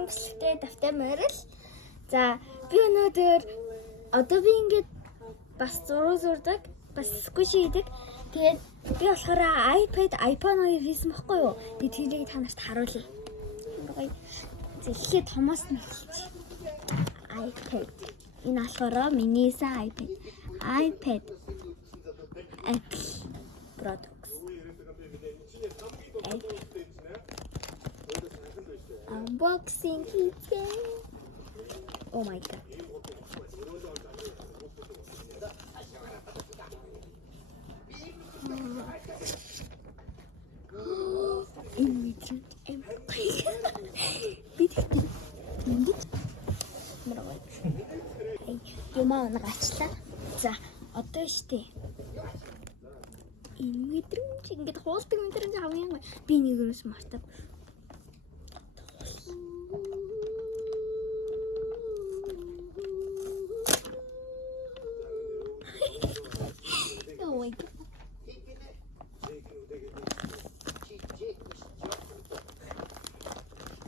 Editing бичлэгтэй давтай морил. За би өнөөдөр одоо би ингээд бас зураг зурдаг, бас сквиш хийдэг. Тэгээд би болохоор iPad, iPhone хийсэн байхгүй юу? Тэгээд тэрийг та нарт харуулъя. Тэгэхэд томоос нь хэлчих. iPad. Энэ болохоор минийсэн iPad. Apple products. Unboxing хийгээ. Oh my god. Юмаа наачлаа. За, одоо штэ. Энэ мэдрэмж ингэж хуулдаг мэдрэмж хамгийн гоё. Би нэгөөс мартав. Oh my god.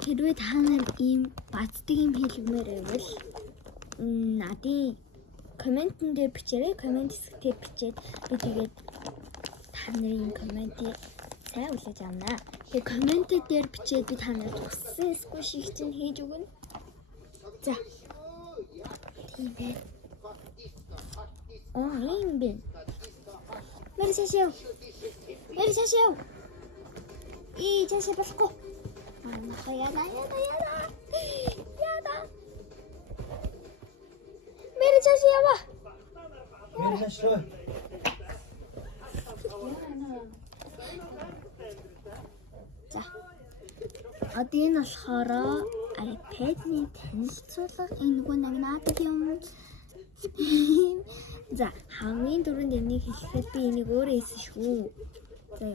Хэрвээ та нар ийм бацдаг юм хэлмээр байвал надын комментэн дээр бичээрэй. Коммент хэсгээр бичээд би тэгээд та нарын комментийг сайн үлээж авнаа. Тэгээд коммент дээр бичээд би та нарт хүссэн сквиш чинь хийж өгнө. За. Тийм ээ. Ийм бэ. Мэри шашаа. И чашаа болохгүй. Яда. Мэри чашаа ява. Мэри чашаа. За. Одоо энэ болохоор iPad-ний танилцуулга энэ нөгөө нагнаадаг юм. За, хамгийн түрүүнд энийг хэлэхэд би энийг өөрөө хийсэн шүү. За.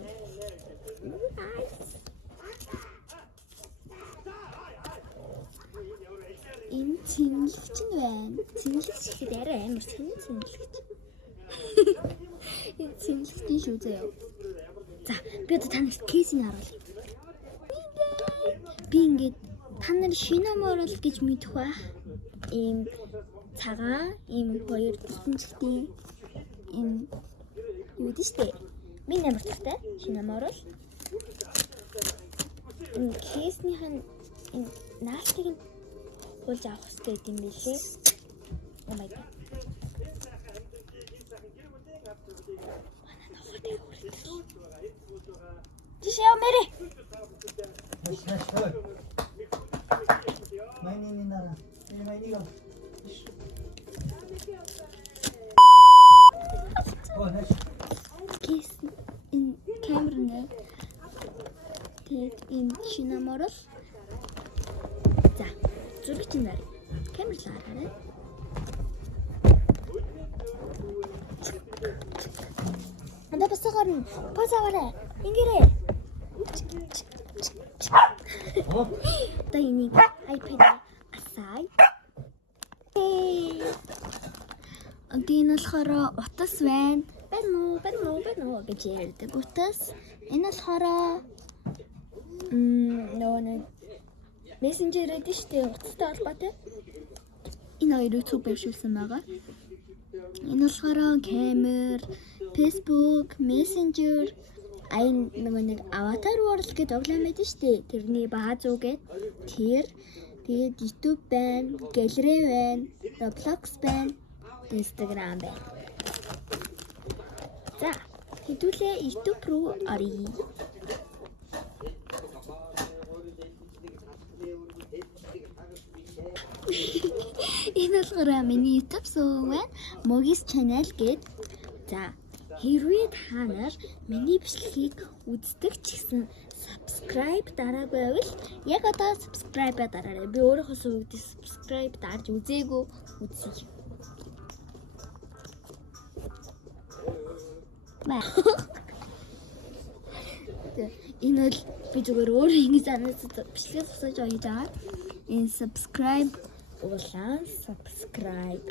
Энэ цэнгэлэгч нь байна. Цэнгэлэгч гэхэд арай амар цэнгэлэгч. Энэ цэнгэлэгч шүү заяа. За, би одоо та нарт кейсийг харуулъя. Би ингээд та нар шинаморол гэж мэдэх ба. Ийм цагаан, ийм хоёр дэлгэнцэлтийн ийм юу дээ штэ. Миний амар цагтай шинаморол. Энэ кейснийхэн энэ наалтыг нь хуулж авах хэрэгтэй юм билээ. Oh my god. Жишээ мэрэ. Майни нара. Майни го. Кис энэ камерын тэгээд энэ шинаморол. За, зурагч нар камер лаарай. Анда басгаар нь пасавараа. Ингэрээ. Тайник iPad асай. Энд болохоор утас байна. Байна гэж ярьдаг утас. Энэ болохоор нэг мессенжер гэдэг штеп утастай холбоотой. Энэ хоёрыг цуг байршуулсан байгаа. Энэ болохоор камер, Facebook, Messenger, нэг Avatar World гэдэг тоглоом байдаг штеп. Тэрний бааз үгээд тэгээд YouTube байна, Gallery байна, Roblox байна, Instagram байна. За, хэдүүлээ YouTube руу оръё. Энэ болохоор миний YouTube сувг байна. Mogis channel гээд. За, хэрвээ та нар миний бичлэгийг үздэг ч гэсэн subscribe дараагүй байвал яг одоо subscribe дараарай. Би өөрийнхөө сувгд subscribe дарж үзээгүй үзье. Энэ бол би зүгээр өөрөө ингэ занаас бичлэг засаж ойж байгаа. Энэ subscribe улаан subscribe.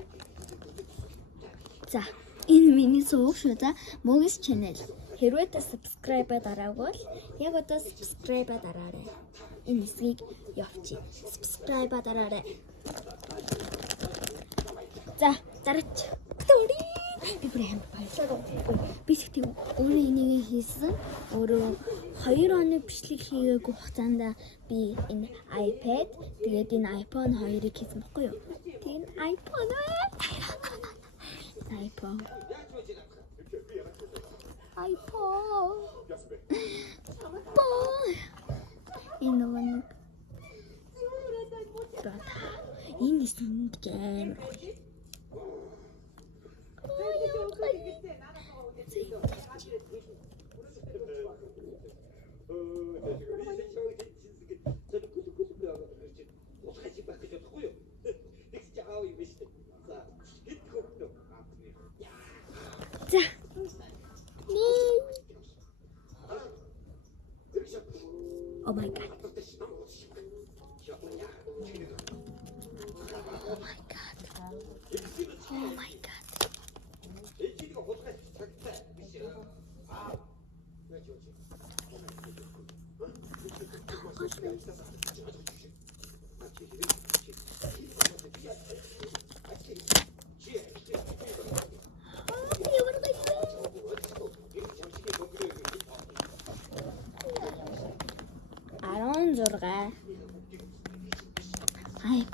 За, энэ миний сувг шүү да. Mogis channel. Хэрвээ та subscribe дараагүй бол яг одоо subscribe дараарай. энэ хэсгийг явуулчих. Subscribe дараарай. За, дараач. Би бүр баярлалаа. Би тэгтээ өөрөө энийг хийсэн. Өөрөө 2 хоног бичлэг хийгээгүй хугацаанд би энэ iPad, тэгээд энэ iPhone 2-ыг хийсэн баггүй юу? Тэгээд iPhone энэ нэг энэ нэсэнд гෑм. За. Oh my god.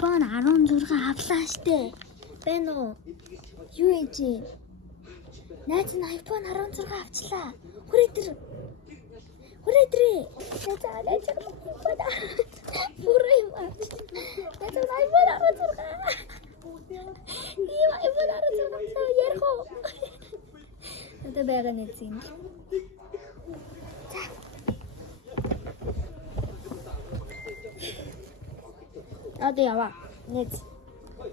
iPhone 16 авлаа штэ. Байна уу? Юу ээж? Найз нь iPhone 16 авчлаа. Хүрээдэр. Найз бүрээ юм авч. Найз нь iPhone 16. Ийм iPhone 16 ярих уу? Надад байгаа нэг юм. Одоо яваа. Нэз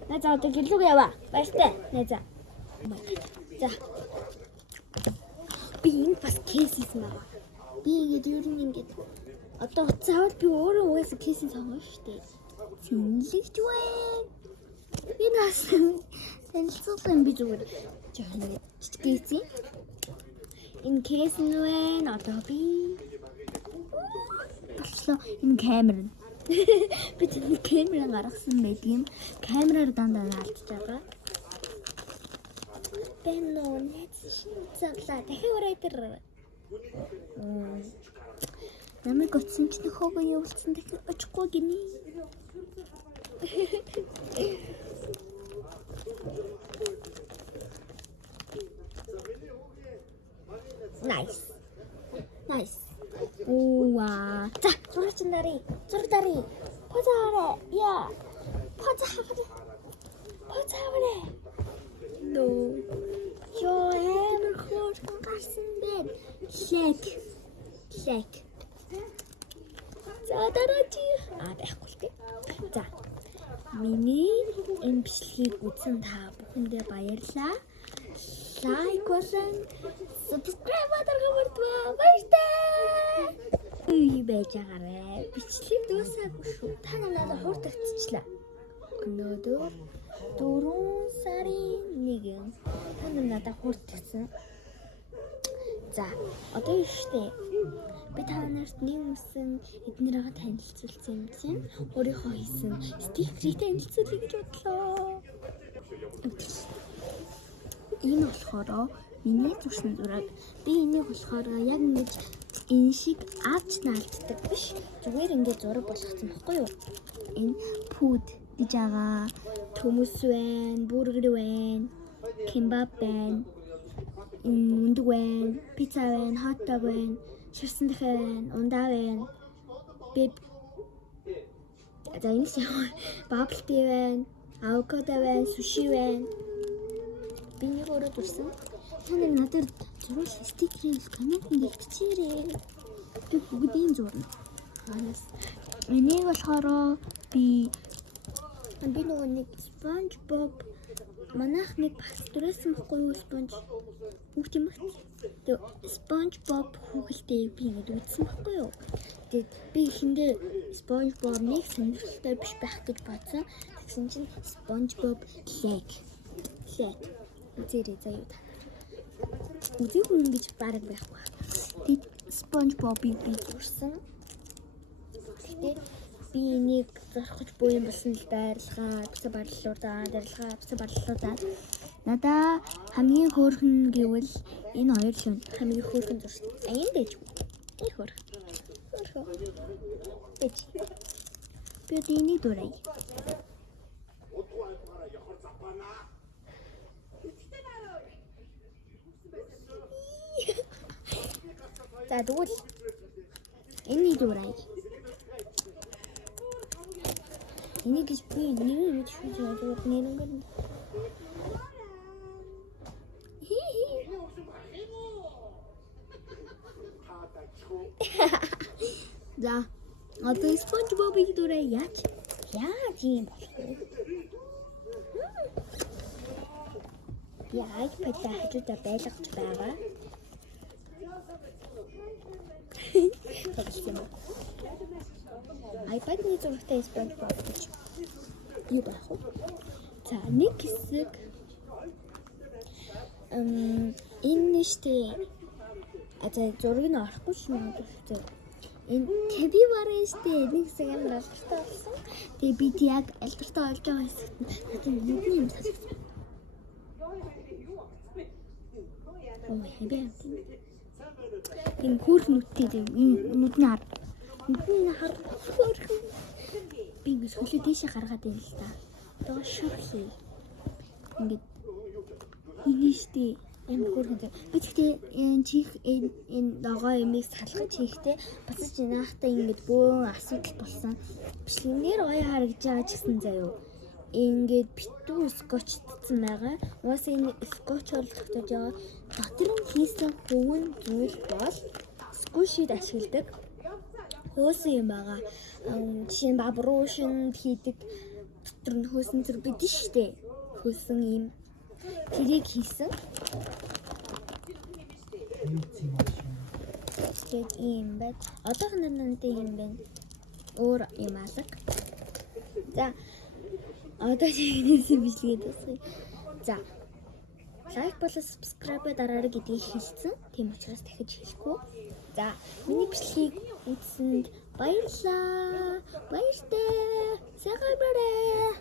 одоо гэлүүг яваа. Баяртай. Нэз. За. Би энэ бас кейс хийсэн байгаа. Би ингэж ер нь ингэж одоо заавал би өөрөө угаасаа кейс сонгоно шүү дээ. Зинлэгч байна. Би нас танилцуулсан би зүгээр жоохон жижиг кейс. Энэ кейс нь байна. Одоо би болчлоо. Энэ камер нь. Би тэр камерыг гаргасан байдгийн камераар дандаа алдчихж байгаа. Бэнно нэт шинцлаа дахиад урайдэр. Намайг утсан ч нөхөөгөө явуулсан дахиад очихгүй гинэ. Nice. Уа. За, зурчин дарий. Позаарэ. Яа. Позаарэ. No. Ёо, хөрхөн гарсан бэ. Лек. За, дараач. Байхгүй л дээ. За. Миний энэ бичлэгийг үзсэн та бүхэндээ баярлалаа. Лайк болон subscribe дараагаа баяртай. Үй байж байгаарэ. Бичлэг дуусаагүй шүү. Та надад хуурдагцчихлаа. Өнөөдөр 4 сарын 1 та надад хуурдагцсан. За, одоо ихтэй. Би та нарт нэмсэн эднэрээ танилцуулсан юм чинь өөрийнхөө хийсэн стикерийг танилцуулъя гэж бодлоо. Энэ болохоор миний зурсан зураг. Би энийг болохоор яг ингэж энэ шиг авч наалддаг биш. Зүгээр ингээд зураг болгосон байхгүй юу? Энэ food гэж байгаа. Төмөс байна, бургер байна, кимбап байна, мундаг байна, пицца байна, хот дог байна, ширсэн дахиа байна, ундаа байна. За энэ шиг bubble tea байна, авокадо байна, суши байна. Би нэг өөрөө зурсан. Та нар надад зурвал стикерийг коммент хийчихээрэй. Би бүгдийн зурна. Энийг болохоор би нөгөө нэг SpongeBob манайх нэг багц төрүүлсэн байхгүй юу Sponge хүүхд юм байна. Тэгээ SpongeBob хүүхэлдээ би ингэ үзсэн байхгүй юу. Тэгээд би ихэндээ SpongeBob нэг сонирхолтой биш байх гэж бодсон. Тэгсэн чинь SpongeBob Lake. Үзээрэй заяа та. Үзэх хүн ингэж бараг байхгүй. Тэгээд SpongeBob-ийг би зурсан. Гэхдээ би энийг зорхож буй юм болсон л байрлахаа, бусад барлалуудаа. Надаа хамгийн хөөрхөн гэвэл энэ хоёр шин хамгийн хөөрхөн зурш. Энэ дэж. Энэ хөөрхөн. Дэж. Би энийг дурай. За тэгвэл энийг дурай. Энийг гэж би нэр мэдчихэж байгаа нэрнгээр нь. За одоо SpongeBob-ийг дурай яач юм болох вэ? Би iPad-аа хажуудаа байлгаж байгаа. iPad-ны зурагтай SpongeBob гэж юу байх вэ? За нэг хэсэг энэ штэ зургийг нь орохгүй ч юм уу гэдэг. Энэ capybara штэ нэг хэсэг амар алдартай болсон. Тэгээ би яг алдартай болж байгаа хэсэгт надад нүдний юм сонсогдсон. Энэ хөр нүдтэй энэ нүдний хар хөөрхөн. Би ингэ солио тийшээ гаргаад байна л да. Одоо шок хий. Ингээд хийх штэ. Ямар хөөрхөн. Би тэгтээ энэ ногоо ямиг салгаж хийхдээ бацаж яахтаа ингээд бөөн асуудал болсон. Бичлэгнэр гоё харагдаж байгаа ч гэсэн заяо. Ингээд битүү скотчдсан байгаа. Угаасаа энэ скотч бол тогтож байгаа. Дотор нь хийсэн хөвөн зүйл бол скушид ашигладаг. Хөөсөн юм байгаа. Жишээ нь бабруушнд хийдэг дотор нь хөөсөн зэрэг бидэн штэ. Хөөсөн юм. Тэрийг хийсэн. Тэгээд юм байна. Одоохондоо нантай юм байна. Өөр юм алга. За одоо чигнэсээ бичлэгээ дуусгая. За лайк болон subscribe дараарай гэдгийг хэлсэн. Тийм учраас дахиж хэлэхгүй. За миний бичлэгийг үзсэнд баярлалаа. Баяртай. Сайхан барай.